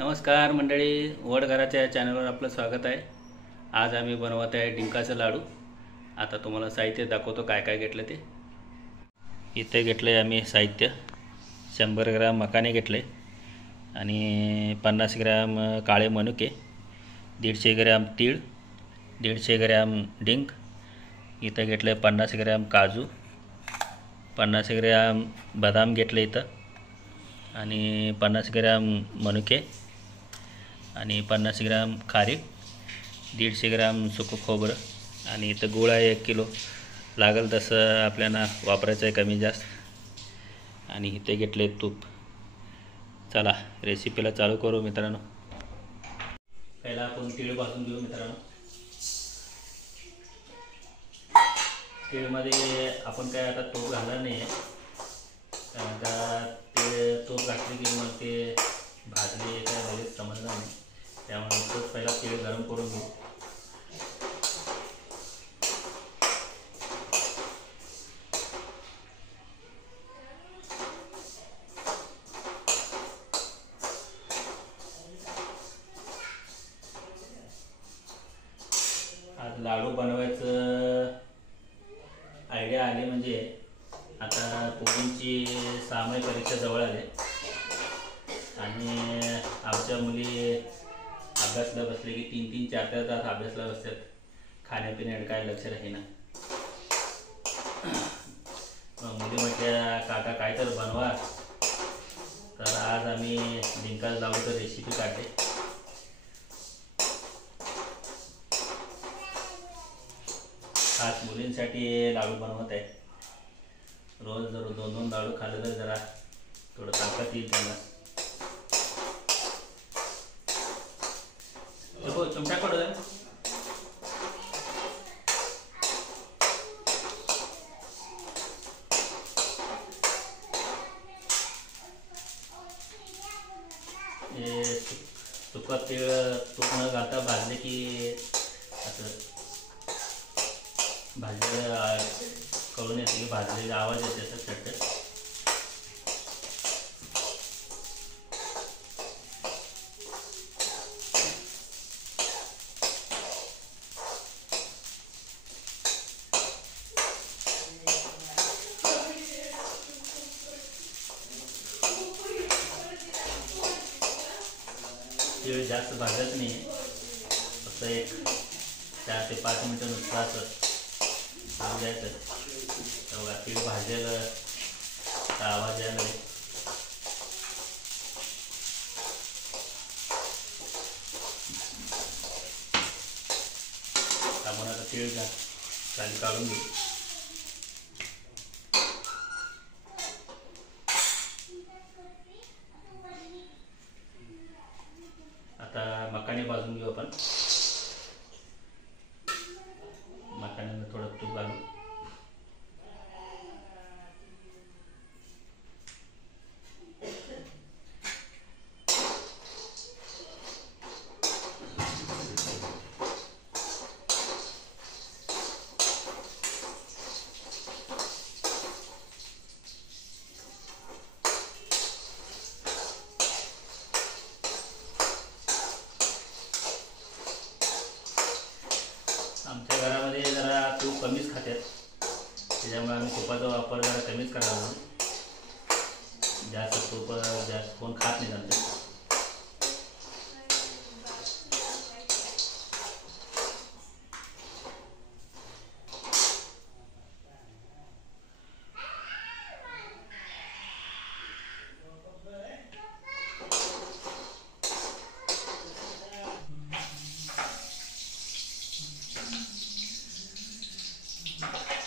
नमस्कार मंडळी, वडघराच्या चॅनलवर आपलं स्वागत आहे। आज आम्ही बनवत आहे डिंकाचे लाडू। आता तुम्हाला साहित्य दाखवतो काय काय घेतलं ते। इथे घेतले आम्ही साहित्य 100 ग्रॅम मकाने घेतले आणि 50 ग्रॅम काळे मनुके, 150 ग्रॅम तीळ, 150 ग्रॅम डिंक। इथे घेतले 50 ग्रॅम काजू, 50 ग्रॅम बदाम घेतले इथं आणि 50 ग्रॅम मनुके आणि 50 ग्रॅम खारीक, 150 ग्रॅम सुकं खोबरं आणि इथं गूळ आहे 1 किलो। लागेल तसं आपल्याला वापरायचं आहे कमी जास्त। आणि इथे घेतले तूप। चला रेसिपीला चालू करू मित्रांनो। पहिला आपण तीळ भाजून घेऊ मित्रांनो। तीळमध्ये आपण काय आता तूप घालणार नाही आहे, आता ते तूप घातले की मग ते भाजले काय लगेच समजणार नाही, त्यामुळे तूप पहिला तीळ गरम करून घेऊ। आज लाडू बनवायचं आयडिया आली म्हणजे आता पोरींची 6 परीक्षा जवळ आली आणि आमच्या मुली अभ्यासला बसले की 3-3, 4-4 तास अभ्यासला बसतात। खाण्यापिण्याकडे काय लक्ष राहीना। मुली म्हटल्या काका काय तर बनवा, तर आज आम्ही डिंकाचे लाडूची रेसिपी काढली। खास मुलींसाठी लाडू बनवत आहे। रोज जर 2-2 लाडू खाल्ले तर जरा थोडं ताकद येईल त्यांना। चिमटा पडू द्या। सुकं तीळ तूप न घालता भाजले की असं भाजलेलं कळून येते की भाजलेला आवाज येते असं चटचट। तीळ जास्त भाजत नाही, फक्त एक 4 ते 5 मिनटं नुसतं असं भाजायचं। तेव्हा तीळ भाजायला आवाज यायला लागेल। आपण आता तीळ खाली काढून घेऊ। आता मकाने भाजून घेऊ आपण। मकाने थोडं तूप घालू। आमच्या घरामध्ये जरा तूप कमीच खातात, त्याच्यामुळे आम्ही तुपाचा वापर जरा कमीच करावा। जास्त तूप जास्त कोण खात नाही आमच्या।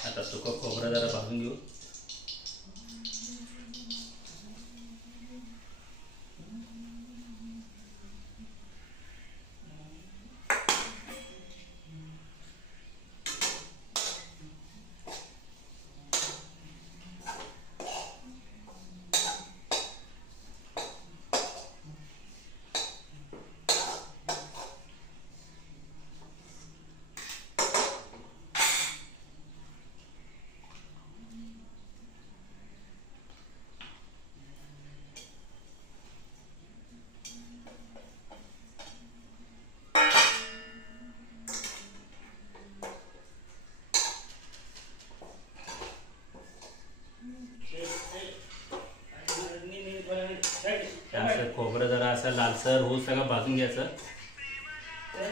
आता सुकं खोबरं जरा भाजून घेऊ। असं खोबरं जरा असं लालसर होऊ सगळं भाजून घ्यायचं.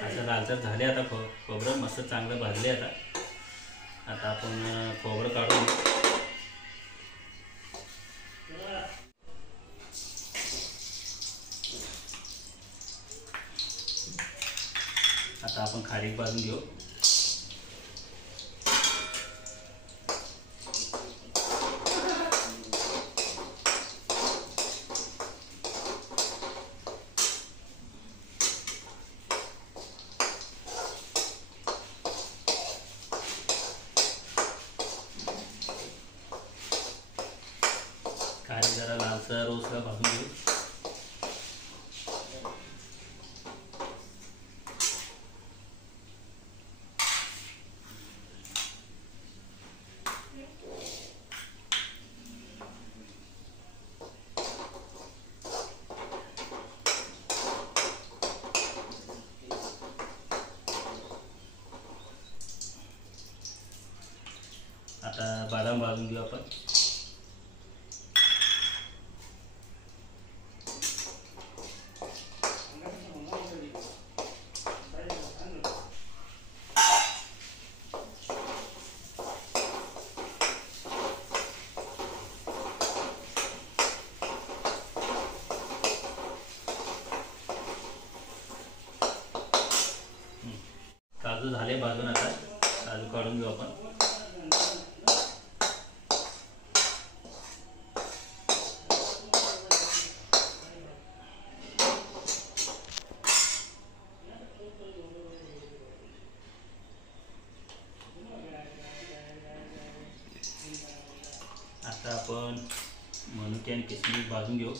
असं लालसर झाले आता खोबरं मस्त चांगलं भाजले. आता आपण खोबरं काढून आता आपण खारीक भाजून घेऊ. खारीक जरा लालसर उसला भाजून घेऊ. आता बदाम भाजून घेऊ आपण. काजू झाले भाजून. आता काजू काढून घेऊ आपण. आता आपण मनुके आणि किसमिस भाजून घेऊ.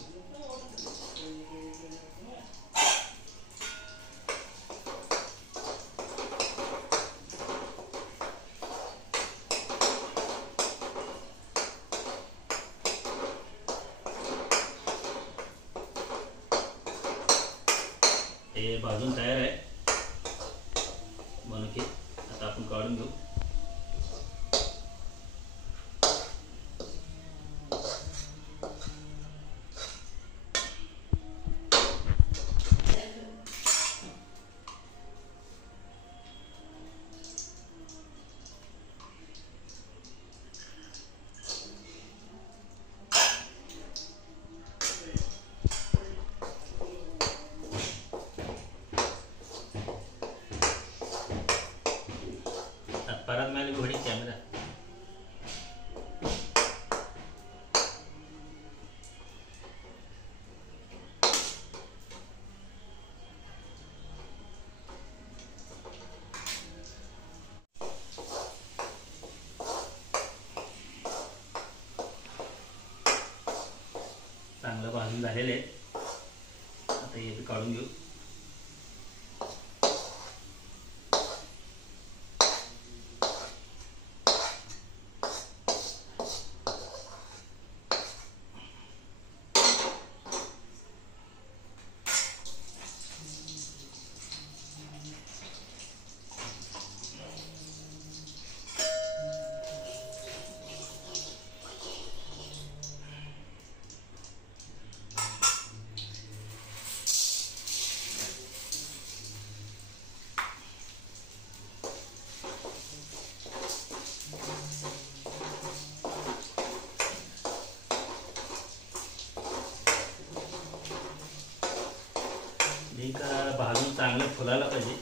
हे भाजून तयार आहे मनुके. आता आपण काढून घेऊ. परत मैले घोड़ी कॅमेरा. चांगलं भाजून झालेले आहे. आता हे बी काढून घेऊ. एक भाजून चांगलं फुलायला पाहिजे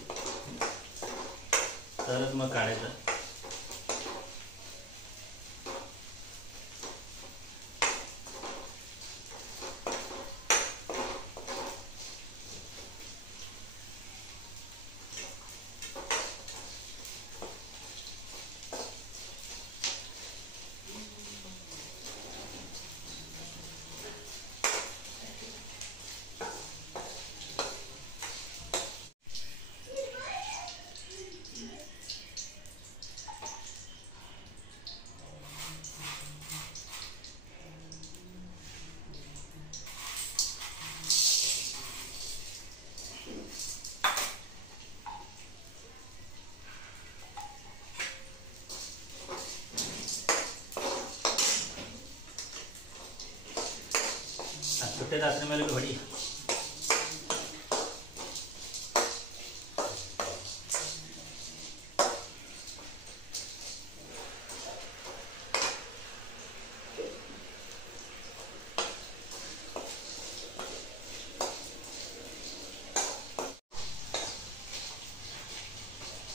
तरच मग काढायचं. सुट्टे दासरे मेले घडी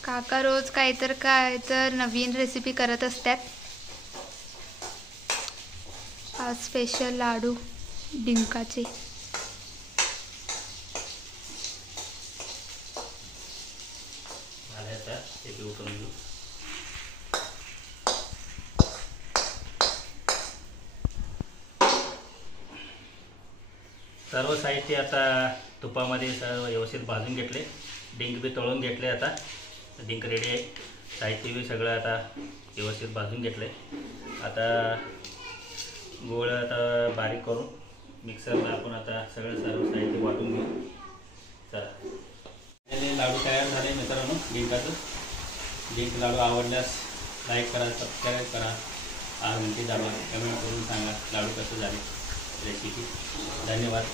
काका रोज काय तर नवीन रेसिपी करत असतात. आज स्पेशल लाडू डिंकाचे. सर्व साहित्य आता तुपामध्ये सर्व व्यवस्थित भाजून घेतले. डिंक बी तळून घेतले. आता डिंक रेडी आहे. साहित्य बी सगळं आता व्यवस्थित भाजून घेतलं आहे. आता गोळ आता बारीक करून मिक्सरला आपण आता सर्व साहित्य वाटून घेऊ. चला, लाडू तयार झाले मित्रांनो. डिंक लाडू आवडल्यास लाईक करा, सबस्क्राईब करा, घंटी दाबा, कमेंट करून सांगा लाडू कसं झाले रेसिपी. धन्यवाद.